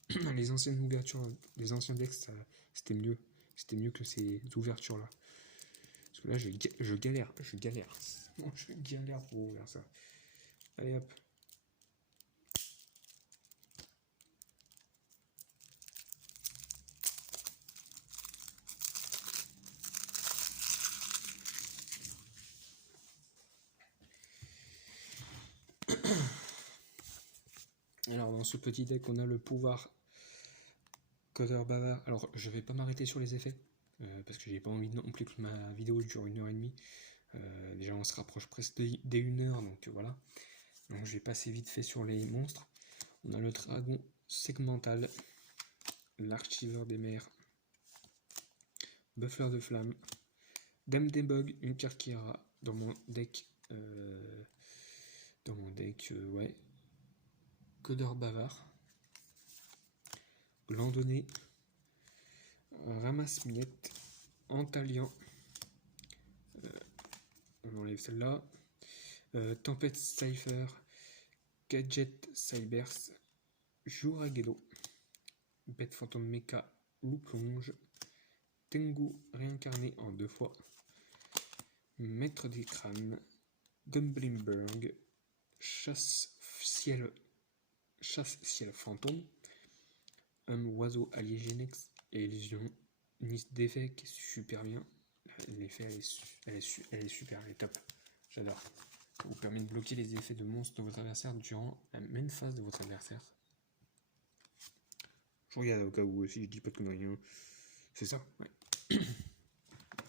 Les anciennes ouvertures, les anciens decks, c'était mieux. C'était mieux que ces ouvertures-là. Parce que là, je galère. Bon, je galère pour ouvrir ça. Allez hop. Alors, dans ce petit deck, on a le pouvoir codeur bavard. Alors, je vais pas m'arrêter sur les effets. Parce que j'ai pas envie non plus que ma vidéo dure 1h30. Déjà, on se rapproche presque des 1h, donc voilà. Donc, je vais passer vite fait sur les monstres. On a le dragon segmental, l'archiveur des mers, buffler de flamme, Dame des bugs, une carte qui ira dans mon deck. Ouais. Codeur bavard, glandonné, ramasse-miettes, Antalian. On enlève celle-là. Tempête Cypher, Gadget Cybers, Juragedo. Bête fantôme mecha loup plonge, Tengu réincarné en 2 fois, Maître des crânes, Gumblimberg, chasse ciel fantôme, un oiseau allié Genex et illusion, Nis d'effet qui est super bien. L'effet elle est super, elle est top, j'adore. Ça vous permet de bloquer les effets de monstres de votre adversaire durant la même phase de votre adversaire. Je regarde au cas où aussi, je dis pas de conneries. Hein. C'est ça, ouais.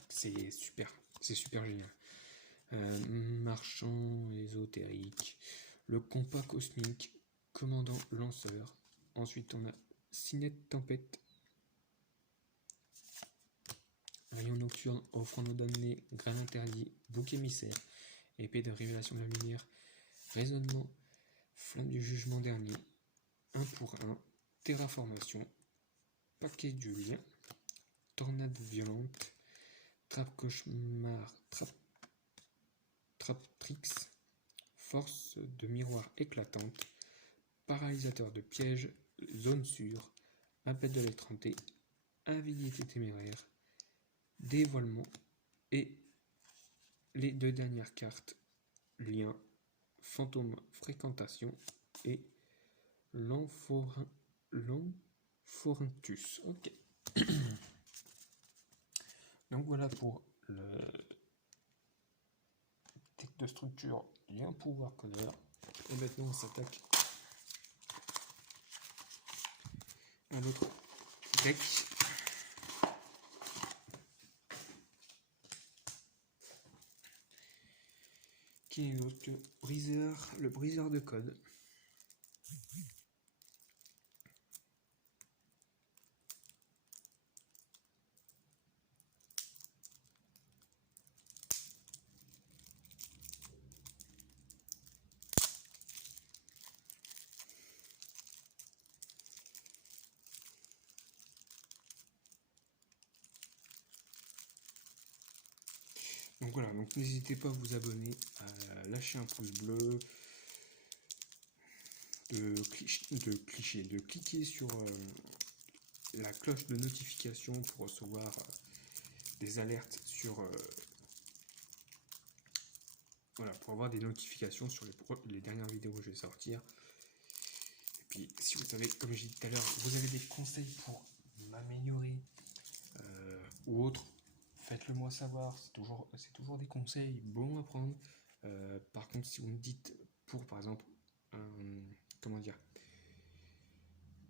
C'est super génial. Marchand ésotérique, le compas cosmique, commandant lanceur. Ensuite, on a Cinette tempête, rayon nocturne offrant nos damnés, grain interdit, bouc émissaire, épée de révélation de la lumière, raisonnement, flamme du jugement dernier, 1 pour 1, terraformation, paquet du lien, tornade violente, trappe cauchemar, traptrix, force de miroir éclatante, paralysateur de piège, zone sûre, appel de l'étranté, avidité téméraire, dévoilement et les 2 dernières cartes, lien, fantôme fréquentation et l'Amphorintus. Ok. Donc voilà pour le deck de structure lien pouvoir codeur. Et maintenant on s'attaque à l'autre deck. Qui est l'autre briseur, le briseur de code. Donc voilà, donc n'hésitez pas à vous abonner, à lâcher un pouce bleu, de cliquer sur la cloche de notification pour recevoir des alertes sur voilà, pour avoir des notifications sur les dernières vidéos que je vais sortir. Et puis si vous savez, comme j'ai dit tout à l'heure, vous avez des conseils pour m'améliorer ou autre, faites-le moi savoir, c'est toujours des conseils bons à prendre. Par contre, si vous me dites pour par exemple comment dire,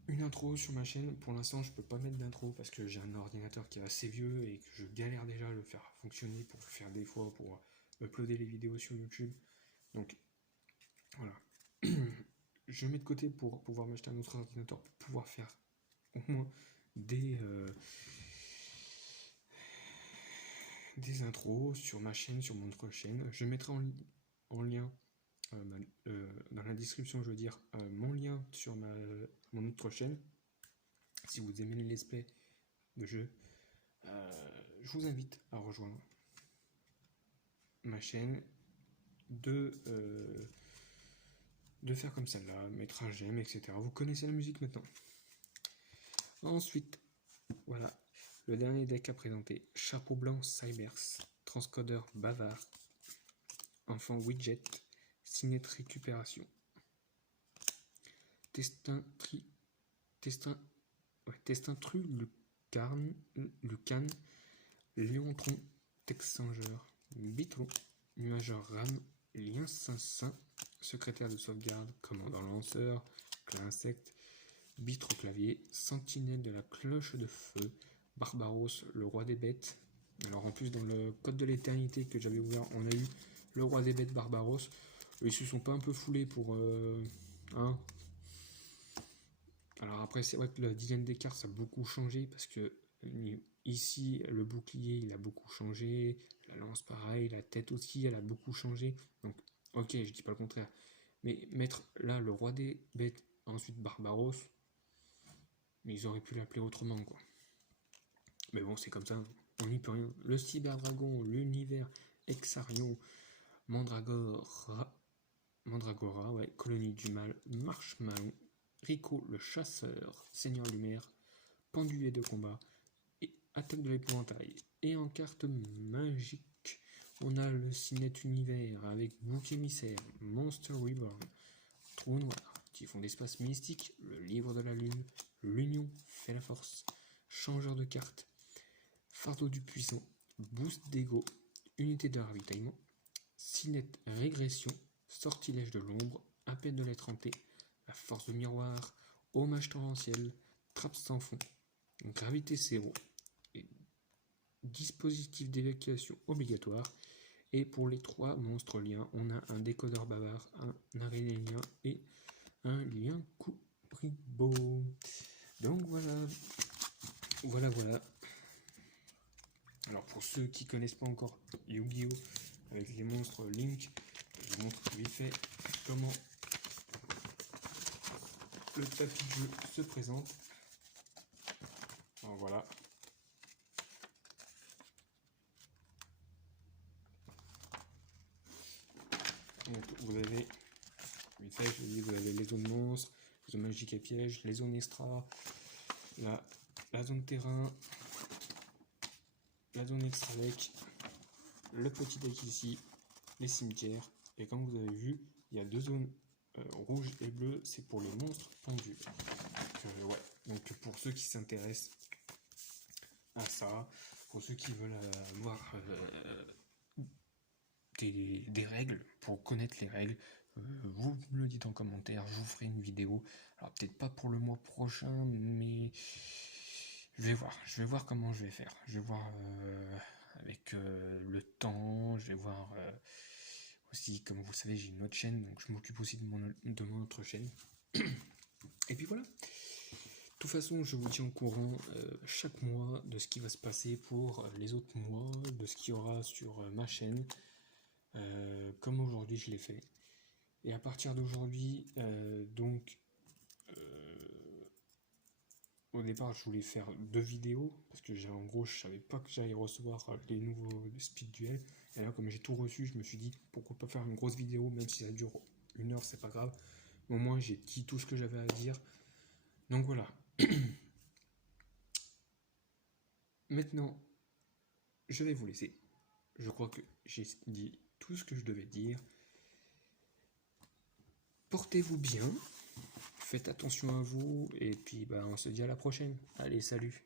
une intro sur ma chaîne, pour l'instant je peux pas mettre d'intro parce que j'ai un ordinateur qui est assez vieux et que je galère déjà à le faire fonctionner pour faire des fois pour uploader les vidéos sur YouTube. Donc voilà. Je mets de côté pour pouvoir m'acheter un autre ordinateur pour pouvoir faire au moins des intros sur ma chaîne, sur mon autre chaîne. Je mettrai en lien dans la description, je veux dire, mon lien sur mon autre chaîne. Si vous aimez les let's play de jeux, je vous invite à rejoindre ma chaîne, de faire comme celle-là, mettre un j'aime, etc. Vous connaissez la musique maintenant. Ensuite, voilà, le dernier deck à présenter, Chapeau blanc Cybers, Transcodeur bavard, Enfant widget, Cinette récupération, Testin tru Lucan, Léontron, Texanger, Bitron, Nuageur Ram, Lien Saint-Saint, Secrétaire de sauvegarde, Commandant lanceur, Clan insecte, Bitre au clavier, Sentinelle de la cloche de feu, Barbaros, le roi des bêtes. Alors en plus dans le code de l'éternité que j'avais ouvert, on a eu le roi des bêtes Barbaros. Ils se sont pas un peu foulés pour hein. Alors après c'est vrai que le design des cartes ça a beaucoup changé parce que ici le bouclier il a beaucoup changé, la lance pareil, la tête aussi elle a beaucoup changé. Donc ok, je dis pas le contraire. Mais mettre là le roi des bêtes, ensuite Barbaros, mais ils auraient pu l'appeler autrement quoi. Mais bon c'est comme ça, on n'y peut rien. Le cyberdragon, l'univers, Exarion, Mandragora, ouais, Colonie du mal, Marshmallow, Rico le chasseur, Seigneur Lumière, pendule de combat et attaque de l'épouvantail. Et en carte magique, on a le Signet Univers avec Bouc émissaire, Monster Reborn, Trou noir, Typhon d'espace mystique, le livre de la lune, l'union fait la force, changeur de cartes, fardeau du puissant, boost d'ego, unité de ravitaillement, Signet régression, sortilège de l'ombre, à peine de l'être hanté, la force de miroir, hommage torrentiel, trappe sans fond, gravité zéro, et dispositif d'évacuation obligatoire. Et pour les 3 monstres liens, on a un décodeur bavard, un arélien et un lien Kuriboh. Donc voilà. Alors pour ceux qui connaissent pas encore Yu-Gi-Oh! Avec les monstres Link, je vous montre vite fait comment le tapis de jeu se présente. Alors voilà. Donc vous avez, vite fait, je vous dis, vous avez les zones monstres, les zones magiques et pièges, les zones extra, la zone terrain, la zone extra deck, le petit deck ici, les cimetières, et comme vous avez vu, il y a 2 zones rouge et bleu, c'est pour les monstres pendus. Donc pour ceux qui s'intéressent à ça, pour ceux qui veulent voir des règles, pour connaître les règles, vous me le dites en commentaire, je vous ferai une vidéo. Alors peut-être pas pour le mois prochain, mais je vais voir comment je vais faire. Je vais voir avec le temps, je vais voir aussi, comme vous le savez, j'ai une autre chaîne, donc je m'occupe aussi de mon autre chaîne. Et puis voilà. De toute façon, je vous tiens au courant chaque mois de ce qui va se passer pour les autres mois, de ce qu'il y aura sur ma chaîne, comme aujourd'hui je l'ai fait. Et à partir d'aujourd'hui, au départ, je voulais faire 2 vidéos, parce que en gros, je savais pas que j'allais recevoir les nouveaux speed duels. Et là, comme j'ai tout reçu, je me suis dit, pourquoi pas faire une grosse vidéo, même si ça dure 1 heure, c'est pas grave. Au moins, j'ai dit tout ce que j'avais à dire. Donc voilà. Maintenant, je vais vous laisser. Je crois que j'ai dit tout ce que je devais dire. Portez-vous bien. Faites attention à vous. Et puis, on se dit à la prochaine. Allez, salut.